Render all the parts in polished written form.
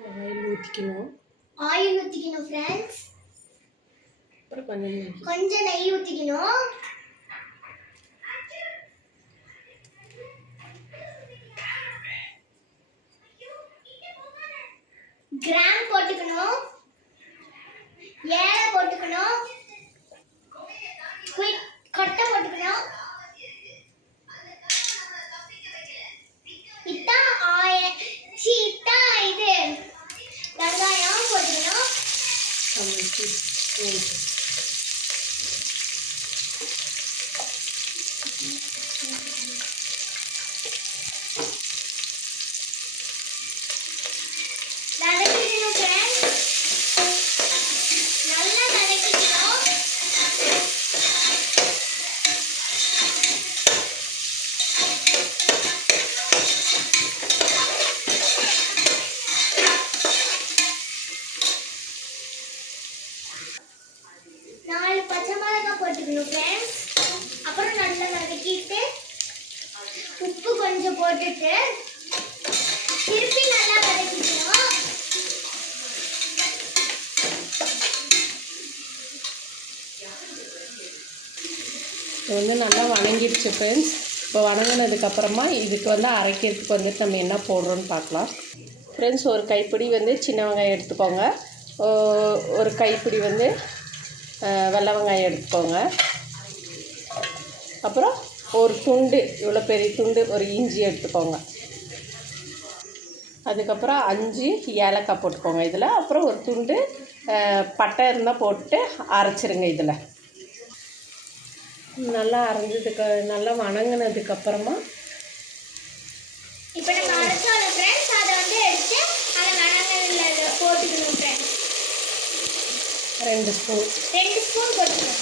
Oil ஊற்றிக்கணும். Oil ஊற்றிக்கணும் friends. அப்புறம் கொஞ்சம் நெய் ஊற்றிக்கணும். கிராம் போட்டுக்கணும். ஏலக்காய் போட்டுக்கணும். கொட்டை போட்டுக்கணும். இது வெங்காயம் போட்டுக்கணும். வதக்கிக்கணும் ஃப்ரெண்ட்ஸ். நல்லா வதக்கிக்கணும். பச்சை மிளகாய் போட்டுக்கணும் ஃப்ரெண்ட்ஸ். அப்புறம் நல்லா வதக்கிட்டு உப்பு கொஞ்சம் போட்டுட்டு திருப்பி நல்லா வதக்கிக்கணும். இது நல்லா வணங்கிடுச்சு ஃப்ரெண்ட்ஸ். இப்போ வணங்கினதுக்கப்புறமா இதுக்கு அரைக்கிறதுக்கு நம்ம என்ன போடுறோன்னு பார்க்கலாம் ஃப்ரெண்ட்ஸ். ஒரு கைப்பிடி சின்ன வெங்காயம் எடுத்துக்கோங்க. ஒரு கைப்பிடி வெள்ளை வெங்காயம் எடுத்துக்கோங்க. அப்புறம் ஒரு துண்டு, இவ்வளோ பெரிய துண்டு ஒரு இஞ்சி எடுத்துக்கோங்க. அதுக்கப்புறம் 5 ஏலக்காய் போட்டுக்கோங்க இதில். அப்புறம் ஒரு துண்டு பட்டை இருந்தால் போட்டு அரைச்சிருங்க. இதில் நல்லா நல்லா வணங்கினதுக்கப்புறமா இப்போ நம்ம அரைச்சோம் ஃப்ரெண்ட்ஸ், அதை எடுத்து அதை வணங்கினதில் போட்டுக்கணும் ஃப்ரெண்ட்ஸ். 2 ஸ்பூன் போட்டுக்கணும்.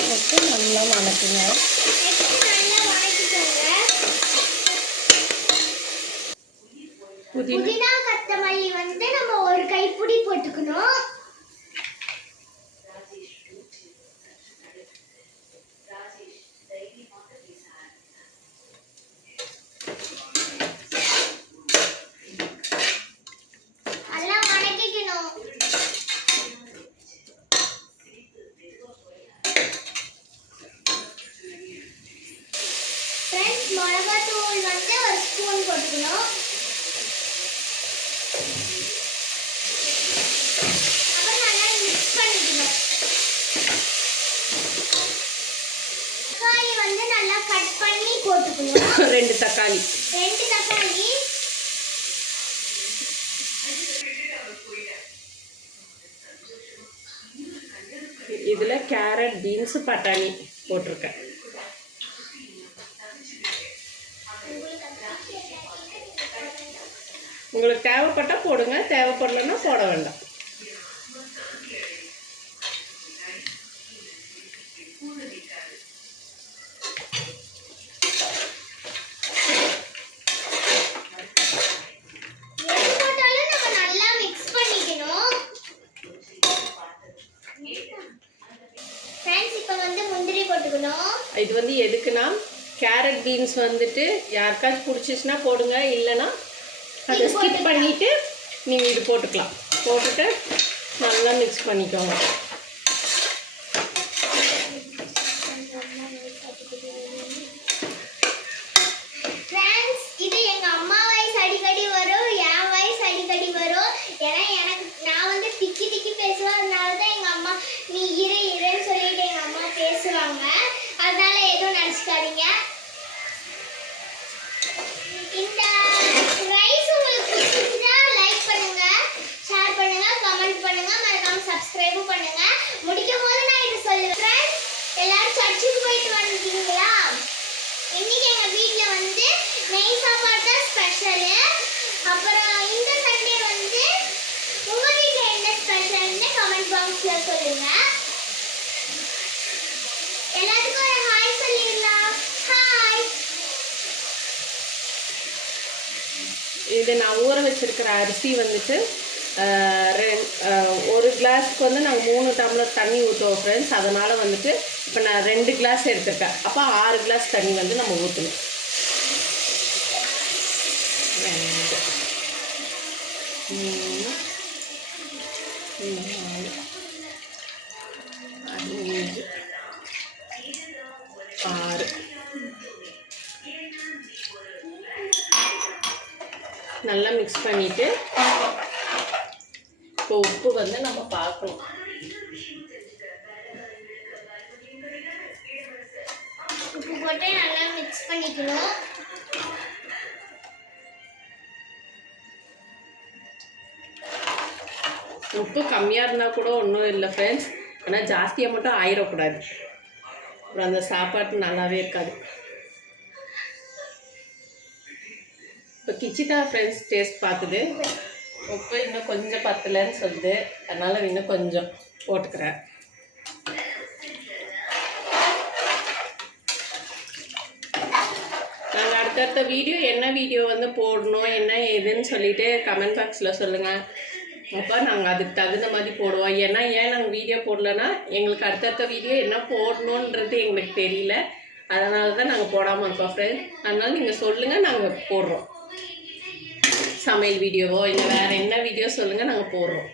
போட்டு நல்லா வணக்குங்க. புதினா கொத்தமல்லி நம்ம ஒரு கைப்பிடி போட்டுக்கணும். மிளகாத்தூள் ஒரு ஸ்பூன் போட்டுக்கணும். அப்புறம் நல்லா மிக்ஸ் பண்ணிக்கணும். தக்காளி நல்லா கட் பண்ணி போட்டுக்கணும். 2 தக்காளி. இதில் கேரட், பீன்ஸ், பட்டாணி போட்டிருக்கேன். உங்களுக்கு தேவைப்பட்டால் போடுங்க, தேவைப்படலைன்னா போட வேண்டாம். இது எதுக்குன்னா, கேரட் பீன்ஸ் யாருக்காச்சும் பிடிச்சிச்சுன்னா போடுங்க, இல்லைன்னா அதை ஸ்கிப் பண்ணிவிட்டு நீங்கள் இது போட்டுக்கலாம். போட்டுட்டு நல்லா மிக்ஸ் பண்ணிக்கோங்க. இது எங்கள் அம்மா வாய்ஸ் அடிக்கடி வரும், என் வாய்ஸ் அடிக்கடி வரும். ஏன்னா நான் திக்கி திக்கி பேசுவேன். அதனால தான் எங்கள் அம்மா நீ இருன்னு சொல்லிட்டு எங்கள் அம்மா பேசுவாங்க. அதனால எதுவும் நினச்சிக்காதீங்க. இந்த ரைஸ் உங்களுக்கு பிடிச்சிருந்தா லைக் பண்ணுங்க, ஷேர் பண்ணுங்க, கமெண்ட் பண்ணுங்க, மறக்காம சப்ஸ்கிரைப் பண்ணுங்க. முடிக்கும் போது நான் இது சொல்லுவேன், எல்லாரும் சர்ச்சுக்கு போயிட்டு வந்துட்டீங்களா? இன்னைக்கு எங்க வீட்ல நெய் சாப்பாடு தான் ஸ்பெஷல். அப்புறம் இந்த சண்டே உங்க வீட்ல என்ன ஸ்பெஷல்னு கமெண்ட் பாக்ஸ்ல சொல்லுங்க. எல்லாத்துக்கும் ஒரு ஹாய் சொல்லிடலாம். ஹாய். இது நான் ஊற வச்சிருக்கிற அரிசி ஒரு கிளாஸுக்கு நாங்கள் 3 டம்ளர் தண்ணி ஊற்றுவோம் ஃப்ரெண்ட்ஸ். அதனால் இப்போ நான் 2 கிளாஸ் எடுத்திருக்கேன். அப்போ 6 கிளாஸ் தண்ணி நம்ம ஊற்றணும். நல்லா மிக்ஸ் பண்ணிவிட்டு இப்போ உப்பு வந்து நம்ம பார்க்கணும். உப்பு போட்டு நல்லா மிக்ஸ் பண்ணிக்கணும். உப்பு கம்மியாக இருந்தால் கூட ஒன்றும் இல்லை ஃப்ரெண்ட்ஸ், ஆனால் ஜாஸ்தியாக மட்டும் ஆயிடக்கூடாது, அப்புறம் அந்த சாப்பாட்டு நல்லாவே இருக்காது. இப்போ கிச்சிதா ஃப்ரெண்ட்ஸ் டேஸ்ட் பார்க்குது. உப்பு இன்னும் கொஞ்சம் பத்தலைன்னு சொல்லுது, அதனால் இன்னும் கொஞ்சம் போட்டுக்கிறேன். நாங்கள் அடுத்தடுத்த வீடியோ என்ன வீடியோ வந்து போடணும் என்ன ஏதுன்னு சொல்லிட்டு கமெண்ட் பாக்ஸில் சொல்லுங்கள். அப்போ நாங்கள் அதுக்கு தகுந்த மாதிரி போடுவோம். ஏன் நாங்கள் வீடியோ போடலன்னா எங்களுக்கு அடுத்தடுத்த வீடியோ என்ன போடணுன்றது எங்களுக்கு தெரியல, அதனால தான் நாங்கள் போடாமல் இருக்கோம் ஃப்ரெண்ட்ஸ். அதனால் நீங்கள் சொல்லுங்கள், நாங்கள் போடுறோம். சமையல் வீடியோவோ இல்லை வேறு என்ன வீடியோ சொல்லுங்கள், நாங்கள் போடுறோம்.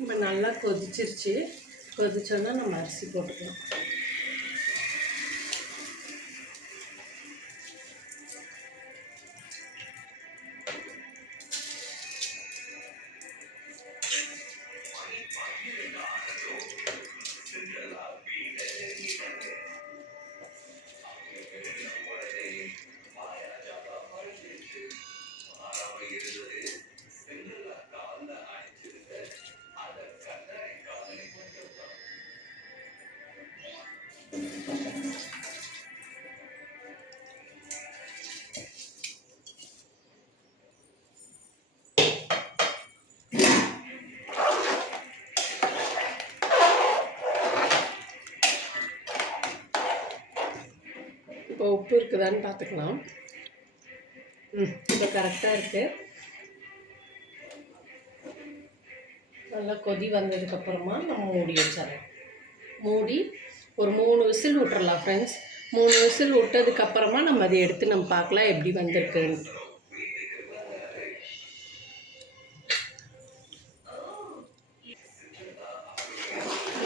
இப்போ நல்லா கொதிச்சிருச்சு. கொதிச்சோன்னா நம்ம அரிசி போட்டுக்கலாம். இப்போ உப்பு இருக்குதான்னு பார்த்துக்கலாம். இப்போ கரெக்டாக இருக்குது. நல்லா கொதி வந்ததுக்கப்புறமா நம்ம மூடி வச்சிடலாம். மூடி ஒரு 3 விசில் விட்டுறலாம் ஃப்ரெண்ட்ஸ். 3 விசில் விட்டதுக்கப்புறமா நம்ம அதை எடுத்து நம்ம பார்க்கலாம் எப்படி வந்திருக்குன்னு.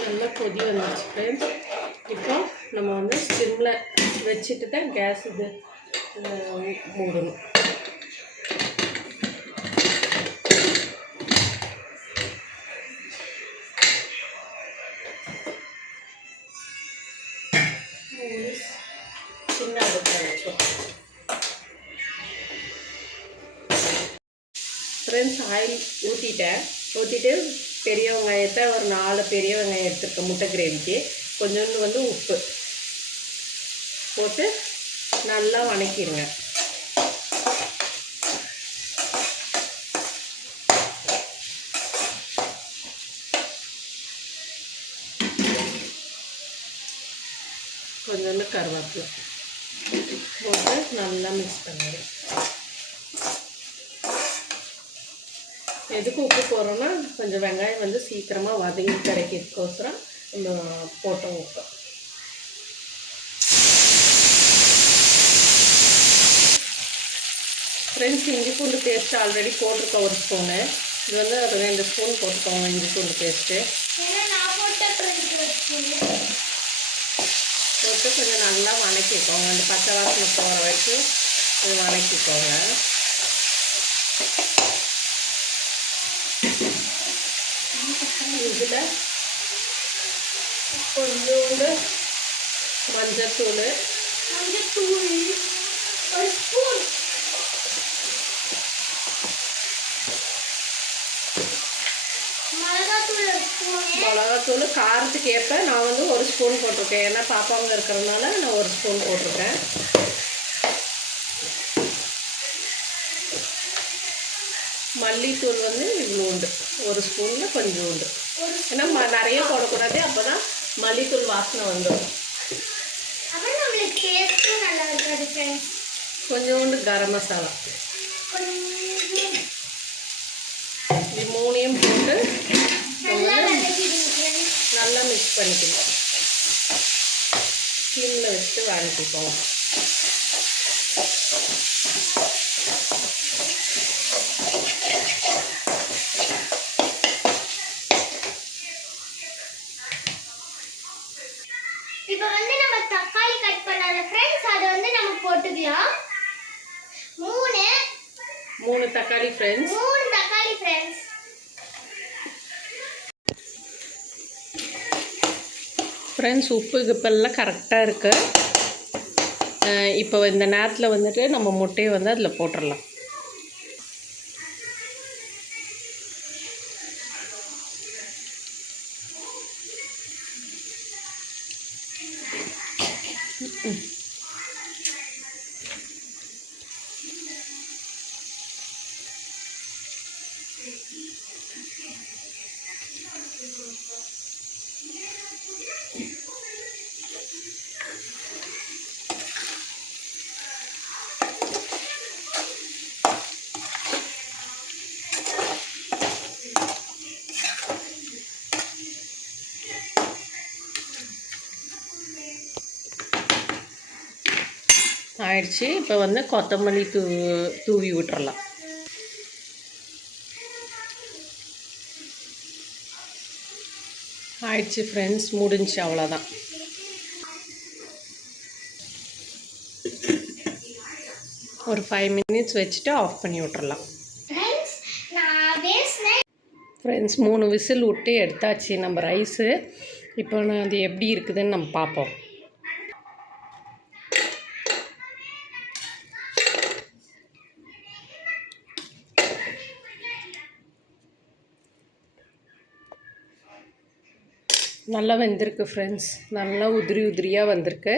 நல்லா கொதி வந்துடுச்சு ஃப்ரெண்ட்ஸ். இப்போ நம்ம வந்து ஸ்டிம்மில் வச்சுட்டு தான் கேஸ் இது மூடணும். சின்ன அடுப்பில் வச்சோம் ஃப்ரெண்ட்ஸ். ஆயில் ஊற்றிட்டு பெரிய வெங்காயத்தை ஒரு 4 பெரிய வெங்காயம் எடுத்துருக்கேன் முட்டை கிரேவிக்கு. கொஞ்சோண்டு வந்து உப்பு போட்டு நல்லா வணக்கிடுங்க. கொஞ்சோண்டு கருவேப்பிலை போட்டு நல்லா மிக்ஸ் பண்ணிடுங்க. எதுக்கு உப்பு போடுறோன்னா கொஞ்சம் வெங்காயம் வந்து சீக்கிரமாக வதங்கி கிடைக்கிறதுக்கோசரம் நம்ம போட்டோம் உப்பு. ஃப்ரெண்ட்ஸ், இஞ்சி பூண்டு பேஸ்ட்டு ஆல்ரெடி போட்டிருக்கோம் 1 ஸ்பூனு. இது வந்து ஒரு 2 ஸ்பூன் போட்டுக்கோங்க இஞ்சி பூண்டு பேஸ்ட்டு. போட்டு கொஞ்சம் நல்லா வணக்கிக்கோங்க. அந்த பச்சை வாசனை போகிற வரைக்கும் இது வணக்கிக்கோங்க. இதில் கொஞ்சோண்டு மஞ்சத்தூள் 1 ஸ்பூன், மிளகாத்தூள் காரத்துக்கு ஏற்ப நான் வந்து 1 ஸ்பூன் போட்டிருக்கேன். ஏன்னா பாப்பாங்க இருக்கிறதுனால நான் 1 ஸ்பூன் போட்டிருக்கேன். மல்லித்தூள் வந்து இவ்வளோண்டு 1 ஸ்பூனில் கொஞ்சோண்டு. ஏன்னா நிறைய போடக்கூடாது, அப்போ தான் மல்லித்தூள் வாசனை வந்துடும். கொஞ்சோண்டு கரம் மசாலா, இது 3ஐயும் போட்டு நல்லா மிக்ஸ் பண்ணிக்கணும். சிம்மில் வச்சுட்டு வதக்கிப்போம். இப்போ வந்து நம்ம தக்காளி கட் பண்ணாத ஃப்ரெண்ட்ஸ் அதை வந்து நம்ம போட்டுக்கலாம். 3 தக்காளி ஃப்ரெண்ட்ஸ். 3 தக்காளி ஃப்ரெண்ட்ஸ். ஃப்ரெண்ட்ஸ் உப்பு கிப்பெல்லாம் கரெக்டாக இருக்குது. இப்போ இந்த நேரத்தில் வந்துட்டு நம்ம முட்டையை வந்து அதில் போட்டுடலாம். ஆயிடுச்சு. இப்போ வந்து கொத்தமல்லி தூவி விட்டுறலாம். ஆயிடுச்சு ஃப்ரெண்ட்ஸ், முடிஞ்சு, அவ்வளோதான். ஒரு 5 minutes வச்சுட்டு ஆஃப் பண்ணி விட்டுறலாம். ஃப்ரெண்ட்ஸ் 3 விசில் விட்டு எடுத்தாச்சு நம்ம ரைஸு. இப்போ அது எப்படி இருக்குதுன்னு நம்ம பார்ப்போம். நல்லா வெந்திருக்கு ஃப்ரெண்ட்ஸ், நல்லா உதிரியாக வந்திருக்கு.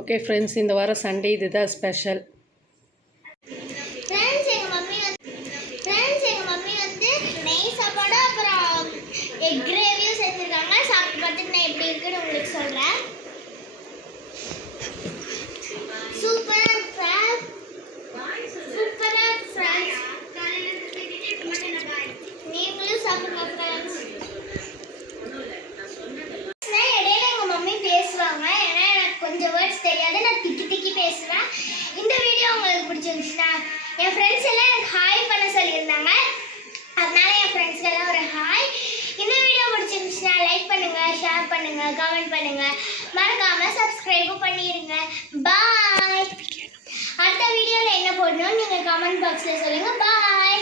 ஓகே ஃப்ரெண்ட்ஸ், இந்த வாரம் சண்டே இதுதான் ஸ்பெஷல். ஃப்ரெண்ட்ஸ் எங்கள் மம்மி வந்து நெய் சாப்பாடு அப்புறம் எக் கிரேவியும் செஞ்சுருக்காங்க. சாப்பிட்டு பார்த்துட்டு நான் எப்படி இருக்குன்னு உங்களுக்கு சொல்கிறேன். சூப்பராக ஃப்ரெண்ட்ஸ். நீங்களும் சாப்பிடுங்க ஃப்ரெண்ட்ஸ். இடையில எங்கள் மம்மி பேசுவாங்க, ஏன்னா எனக்கு கொஞ்சம் வேர்ட்ஸ் தெரியாது, நான் திக்கி பேசுவேன். இந்த வீடியோ உங்களுக்கு பிடிச்சிருந்துச்சுன்னா என் ஃப்ரெண்ட்ஸ் எல்லாம் எனக்கு ஹாய் பண்ண சொல்லியிருந்தாங்க, அதனால என் ஃப்ரெண்ட்ஸ்க்கு எல்லாம் ஒரு ஹாய். இந்த வீடியோ பிடிச்சிருந்துச்சுன்னா லைக் பண்ணுங்க, ஷேர் பண்ணுங்க, கமெண்ட் பண்ணுங்க, மறக்காம சப்ஸ்கிரைபும் பண்ணிடுங்க. பாய். அடுத்த வீடியோவில் என்ன போடணும்னு நீங்கள் கமெண்ட் பாக்ஸில் சொல்லுங்கள். பாய்.